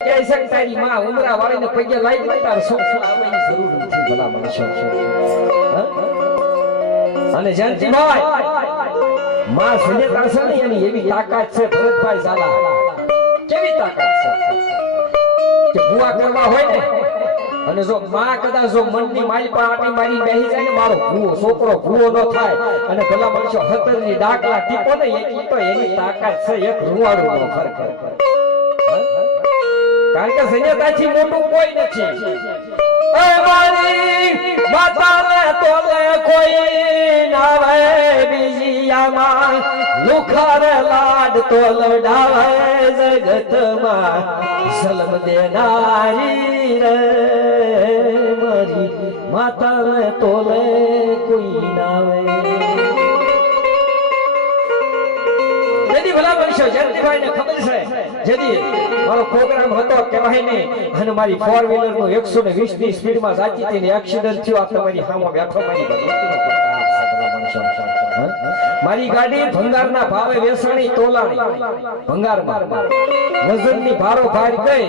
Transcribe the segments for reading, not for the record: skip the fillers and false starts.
कैसे तारी मां उमरा वाले ने पगे लाइट तार सोफा આવવાની જરૂર નથી ભલા માણસો અને જયંતિભાઈ માં સુનેતા છે ને એની એવી તાકાત છે ભરતભાઈ ઝાલા કેવી તાકાત છે કે ભૂવા કરવા હોય ને અને જો માં કદાચ જો મનની મારી પર આટી મારી બેહી જાય ને મારો ભૂવો છોકરો ભૂવો ન થાય અને ભલા માણસો હતરની ડાકલા ટીપો ને એ તો એની તાકાત છે એક રૂવાડું નો ફરક કારણ કે સૈયદાથી મોટું કોઈ નથી એ મારી માતાને તોલે કોઈ નાવે બીજીયામાં લુખાર લાડ તો લડાવે જગતમાં સલમ દેનારી રે મારી માતાને તોલે કોઈ નાવે જેદી ભલા બનશો જયંતિભાઈ ને ખબર છે જેદી મારો પ્રોગ્રામ હતો કહેવાય ને અને મારી 4 વ્હીલર નો 120 ની સ્પીડ માં જાતી હતી ને એક્સિડન્ટ થયો આ તમારી સામે બેઠો મારી ગાડી ભંગારના ભાવે વેચાણી તોલાણી ભંગારમાં વજનની ભારો ભાર ગઈ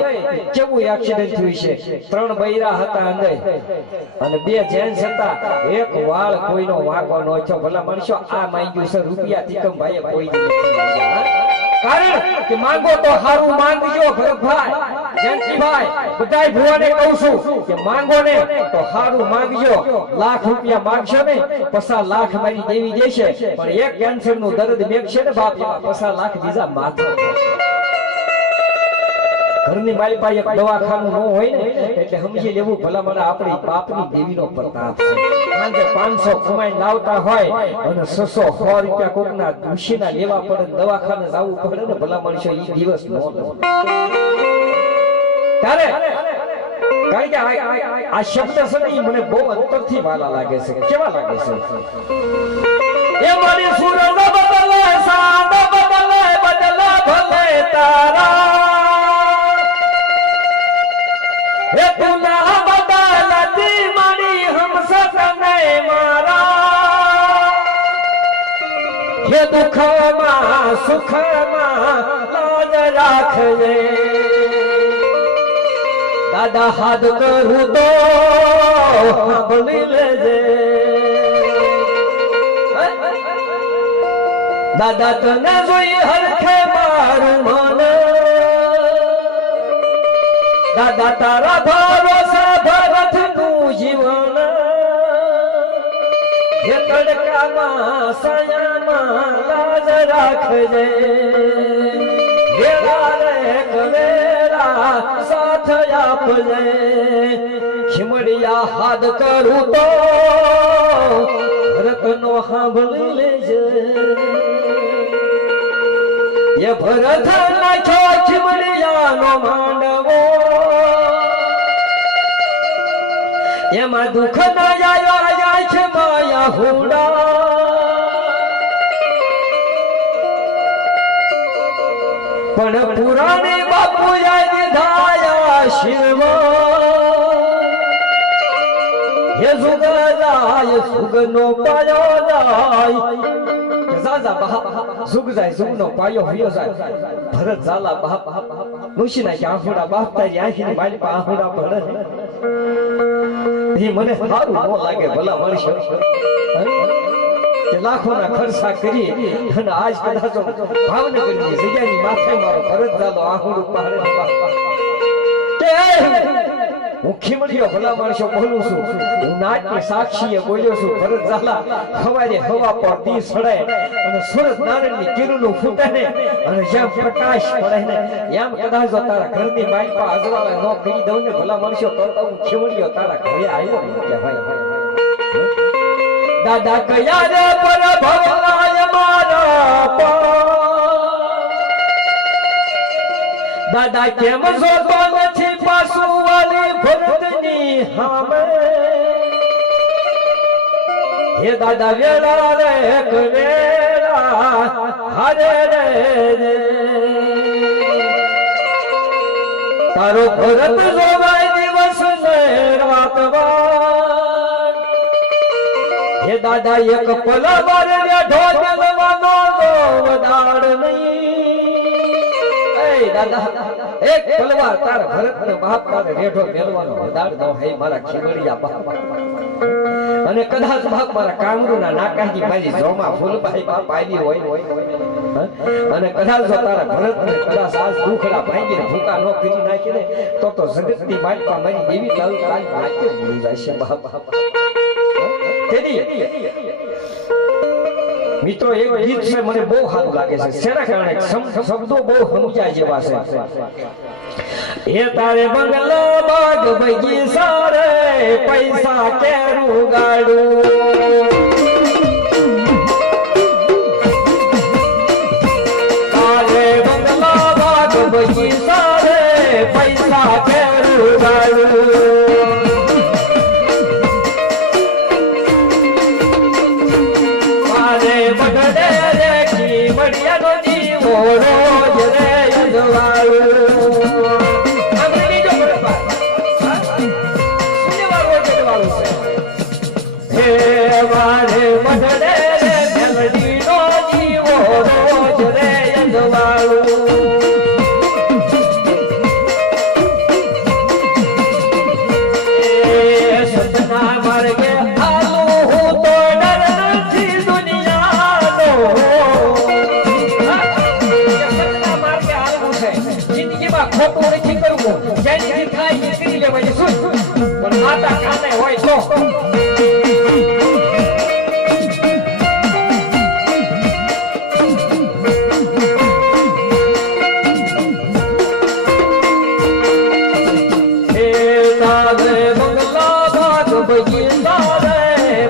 કેવું એક્સિડન્ટ થયું છે 3 બૈરા હતા અંદર અને 2 જેન્ટ્સ હતા એક વાળ કોઈનો વાંકો ન થયો ભલા માણસો આ માંગ્યું છે રૂપિયા તીકમ ભાઈએ કોઈ કારણ કે માંગો તો હારું માંગજો ભરતભાઈ જયંતિભાઈ બધાય ભુવાને કહું છું કે માંગો ને તો હારું માંગજો લાખ રૂપિયા માંગશો ને 50 લાખ મારી દેવી દેશે પણ એક કેન્સર નું દર્દ મેકશે ને બાપ 50 લાખ બીજા માથે ઘરની મારી પાસે એક દવાખાનું ન હોય ને એટલે સમજી લેવું ભલા મને આપણી બાપની દેવીનો પ્રતાપ છે કારણ કે 500 કમાઈ લાવતા હોય અને 600 રૂપિયા કોકના દુશીના લેવા પડે દવાખાને જવું પડે ને ભલા માણસો ઈ દિવસ નો ત્યારે કારણ કે આ શબ્દ છે ને મને બહુ અંતરથી વાલા લાગે છે કેવા લાગે છે એ મારી સૂરજ બદલે સાદ બદલે બદલે ભલે તારા એ તુલા બદલતી મારી હમસતને મારા હે દુઃખમાં સુખમાં લાજ રાખજે દાદા હાથ કરું તો સાંભળી લેજે દાદા તને જોઈ હરખે મારું મન દાદા તારા ભરોસે ભરત નું જીવન હે તડકામાં સાયામાં લાજ રાખજે વેરા રે કવેરા સાથ આપજે ખીમડિયા હાથ કરું તો ભરત નો સાંભળી લેજે એ ભરત નાખ્યો ખીમડિયા નો માંડવો એમાં દુઃખ ના જાય છે માયા હુડા પણ પુરાણે બાપુ ધાયા શિવ હે સુગ જાય સુગ નો પાયો જાય સુગ જાય સુગ નો પાયો હોયો જાય ભરત ઝાલા બાપ મુશી ના આંખોડા બાપ તારી આંખી મારી પા આંખોડા પડે એ મને સારું ન લાગે ભલા મળશે લાખોના ખર્ચા કરી અને આજ કદાચ ભાવનગરની જગ્યાની માથે મારો ભરત ઝાલો આંખોડું પાડે હું ખીમડીયો ભલા માણસો બોલું છું હું નાટની સાક્ષીએ બોલ્યો છું ભરત ઝાલા સવારે હવા પર દી સડે અને સૂરજ નારાયણની કિરણો ફૂટે ને અને જેમ પ્રકાશ પડે ને એમ કદાચ તારા ઘરની મારી પર અજવાળા ન કરી દઉં ને ભલા માણસો તો હું ખીમડીયો તારા ઘરે આવ્યો ને કે ભાઈ દાદા કયા રે પર ભવલાય મારા દાદા કેમ જોતો નથી પાછું વાલી ભરતની હામે હે દાદા વેળા રે કવેરા હરે રે તારો ભરત જોવાય દિવસ ને રાતવાર હે દાદા એક પલ વાર બેઠો જલવાનો વડાડ નહીં દાદા એક તલવાર તાર ભરતને બાપ તારે રેઢો મેલવાનો હદાડ દો હે મારા ખીમડિયા બાપ અને કદાચ બાપ મારા કામરૂના નાકાજી મારી જોમાં ફૂલબાઈ બાપ આવી હોય અને કદાચ જો તારા ભરતને કદાચ આજ દુખડા ભાંગીને ભૂકા નો કરી નાખીને તો જગતની માલપા મારી દેવી તારું કાલ નાખે ભૂલી જાય છે બાપ તેદી મિત્રો એક ગીત છે મને બહુ સારું લાગે છે શેના કારણે શબ્દો બહુ સમજાય જેવા છે એ તારે બંગલો બાગ બગીચા રે પૈસા કેરું ગાડું તારે બંગલો બાગ બગીચા રે પૈસા કેરું ગાડું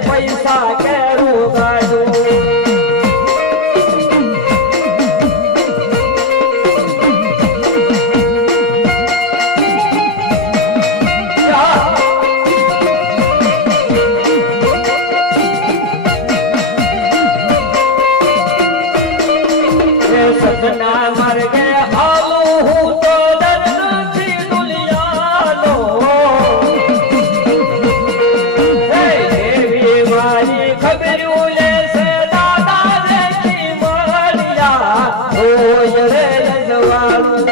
પૈસા કેરું ગાડું સપના માર્ગે હાલું હું તો ડર નથી દુનિયાનો હે દેવી મારી ખબર્યું લેશે દાદા દેખી મળ્યા રોજ રે જવાનું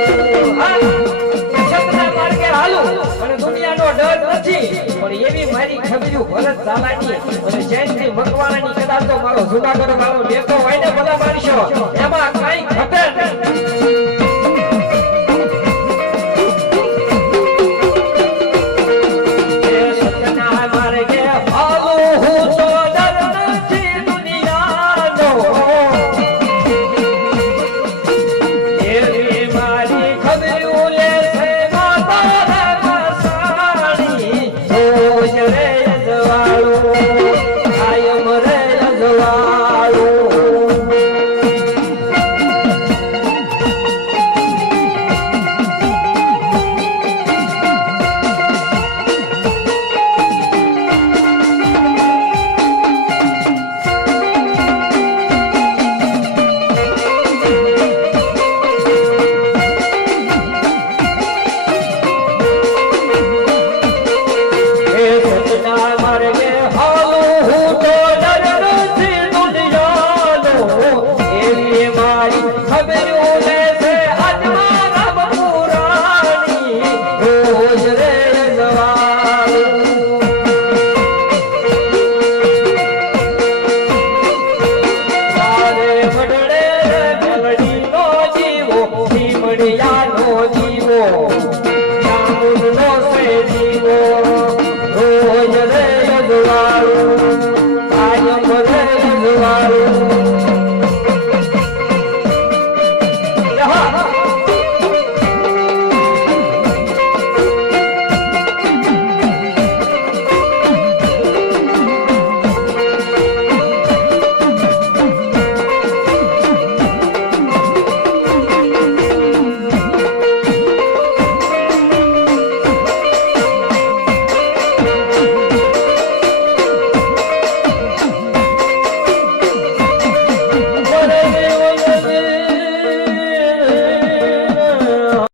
સપના માર્ગે હાલું અને દુનિયાનો ડર નથી પણ એવી મારી ખબર્યું ભરત ઝાલાની અને જયંતિ મકવાણાની કદાચ તો મારો જુનાગઢ વાળો લેતો હોય ને બધા મારીશો એમાં કઈ ઘટે